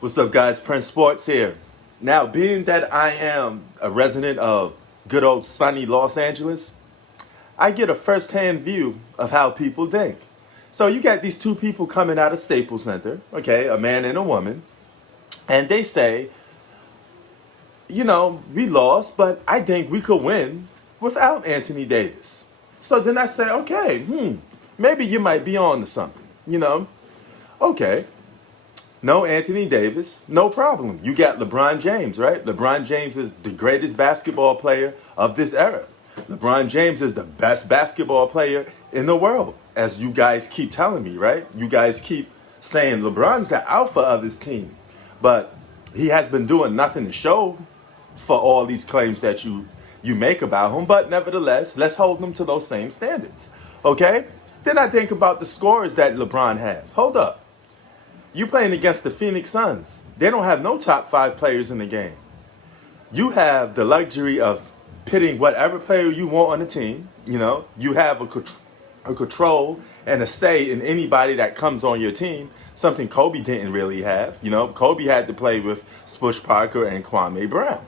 What's up, guys? Prince Sports here. Now, being that I am a resident of good old sunny Los Angeles, I get a first-hand view of how people think. So you got these two people coming out of Staples Center, okay, a man and a woman, and they say, we lost, but I think we could win without Anthony Davis. So then I say, okay, maybe you might be on to something, okay. No Anthony Davis, no problem. You got LeBron James, right? LeBron James is the greatest basketball player of this era. LeBron James is the best basketball player in the world, as you guys keep telling me, right? You guys keep saying LeBron's the alpha of his team, but he has been doing nothing to show for all these claims that you make about him. But nevertheless, let's hold him to those same standards, okay? Then I think about the scores that LeBron has. Hold up. You playing against the Phoenix Suns. They don't have no top 5 players in the game. You have the luxury of pitting whatever player you want on the team. You have a control and a say in anybody that comes on your team, something Kobe didn't really have. Kobe had to play with Spush Parker and Kwame Brown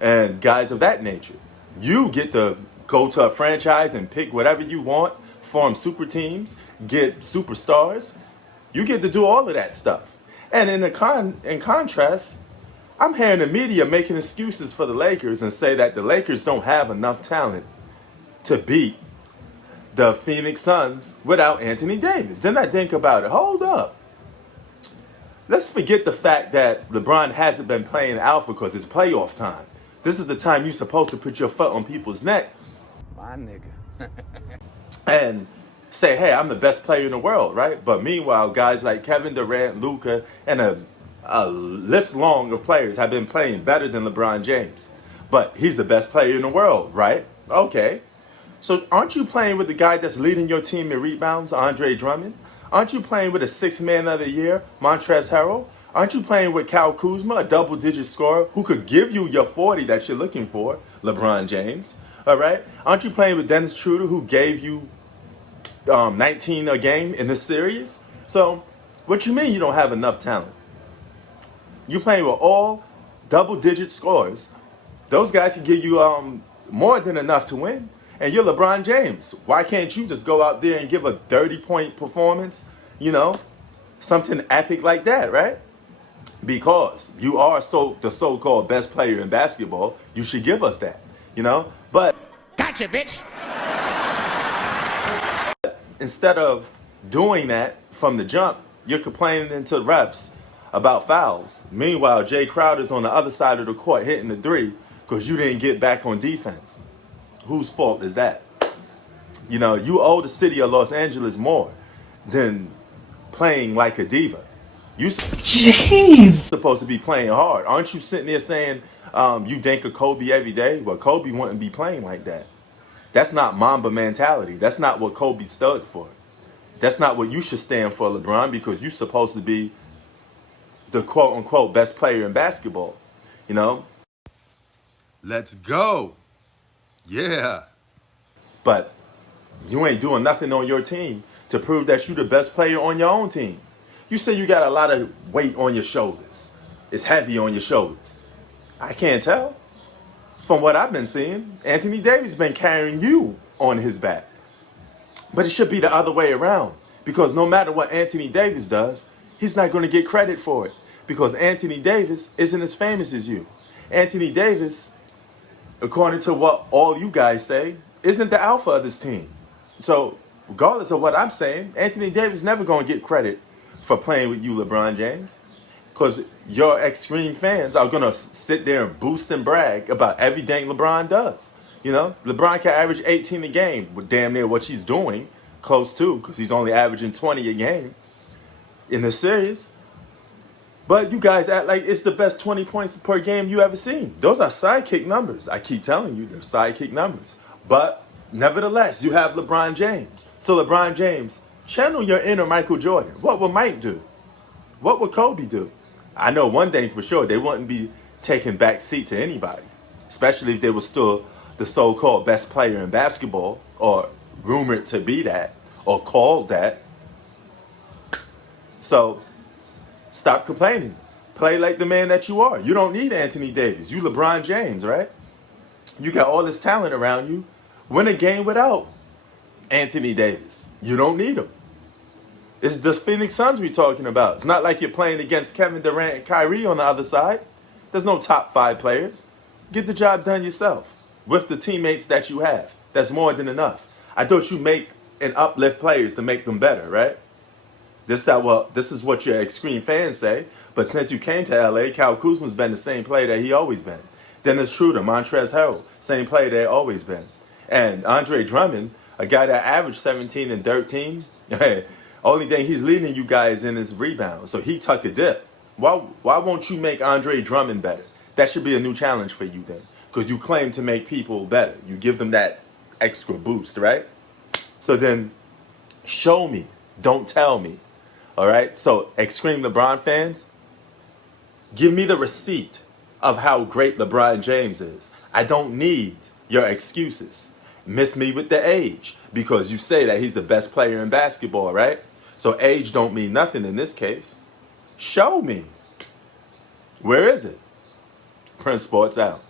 and guys of that nature. You get to go to a franchise and pick whatever you want, form super teams, get superstars. You get to do all of that stuff. And in contrast, I'm hearing the media making excuses for the Lakers and say that the Lakers don't have enough talent to beat the Phoenix Suns without Anthony Davis. Then I think about it. Hold up. Let's forget the fact that LeBron hasn't been playing alpha because it's playoff time. This is the time you're supposed to put your foot on people's neck. My nigga. And say, hey, I'm the best player in the world, right? But meanwhile, guys like Kevin Durant, Luka, and a list long of players have been playing better than LeBron James. But he's the best player in the world, right? Okay. So aren't you playing with the guy that's leading your team in rebounds, Andre Drummond? Aren't you playing with a 6th man of the year, Montrezl Harrell? Aren't you playing with Kyle Kuzma, a double-digit scorer who could give you your 40 that you're looking for, LeBron James? All right? Aren't you playing with Dennis Schroeder, who gave you 19 a game in this series? So what you mean you don't have enough talent? You're playing with all double-digit scores. Those guys can give you more than enough to win. And you're LeBron James. Why can't you just go out there and give a 30-point performance? Something epic like that, right? Because you are the so-called best player in basketball. You should give us that, But Gotcha, bitch. instead of doing that from the jump, you're complaining to the refs about fouls. Meanwhile, Jay Crowder's on the other side of the court hitting the 3 because you didn't get back on defense. Whose fault is that? You owe the city of Los Angeles more than playing like a diva. Jeez. Supposed to be playing hard. Aren't you sitting there saying you think of Kobe every day? Well, Kobe wouldn't be playing like that. That's not Mamba mentality. That's not what Kobe stood for. That's not what you should stand for, LeBron, because you're supposed to be the quote-unquote best player in basketball. Let's go. Yeah. But you ain't doing nothing on your team to prove that you're the best player on your own team. You say you got a lot of weight on your shoulders. It's heavy on your shoulders. I can't tell. From what I've been seeing, Anthony Davis been carrying you on his back. But it should be the other way around. Because no matter what Anthony Davis does, he's not going to get credit for it. Because Anthony Davis isn't as famous as you. Anthony Davis, according to what all you guys say, isn't the alpha of this team. So regardless of what I'm saying, Anthony Davis never going to get credit for playing with you, LeBron James. Because your extreme fans are going to sit there and boost and brag about everything LeBron does. LeBron can average 18 a game with damn near what he's doing, close to, because he's only averaging 20 a game in the series. But you guys act like it's the best 20 points per game you ever seen. Those are sidekick numbers. I keep telling you, they're sidekick numbers. But nevertheless, you have LeBron James. So LeBron James, channel your inner Michael Jordan. What would Mike do? What would Kobe do? I know one thing for sure, they wouldn't be taking back seat to anybody, especially if they were still the so-called best player in basketball, or rumored to be that, or called that. So stop complaining. Play like the man that you are. You don't need Anthony Davis. You LeBron James, right? You got all this talent around you. Win a game without Anthony Davis. You don't need him. It's the Phoenix Suns we're talking about. It's not like you're playing against Kevin Durant and Kyrie on the other side. There's no top 5 players. Get the job done yourself with the teammates that you have. That's more than enough. I thought you make and uplift players to make them better, right? This is what your extreme fans say. But since you came to LA, Kyle Kuzma's been the same player that he always been. Dennis Schroeder, Montrezl Harrell, same player they always been. And Andre Drummond, a guy that averaged 17 and 13, only thing he's leading you guys in is rebound. So he took a dip. Why won't you make Andre Drummond better? That should be a new challenge for you then. Because you claim to make people better. You give them that extra boost, right? So then show me. Don't tell me. All right? So extreme LeBron fans, give me the receipt of how great LeBron James is. I don't need your excuses. Miss me with the age because you say that he's the best player in basketball, right? So age don't mean nothing in this case. Show me. Where is it? Prince Sports out.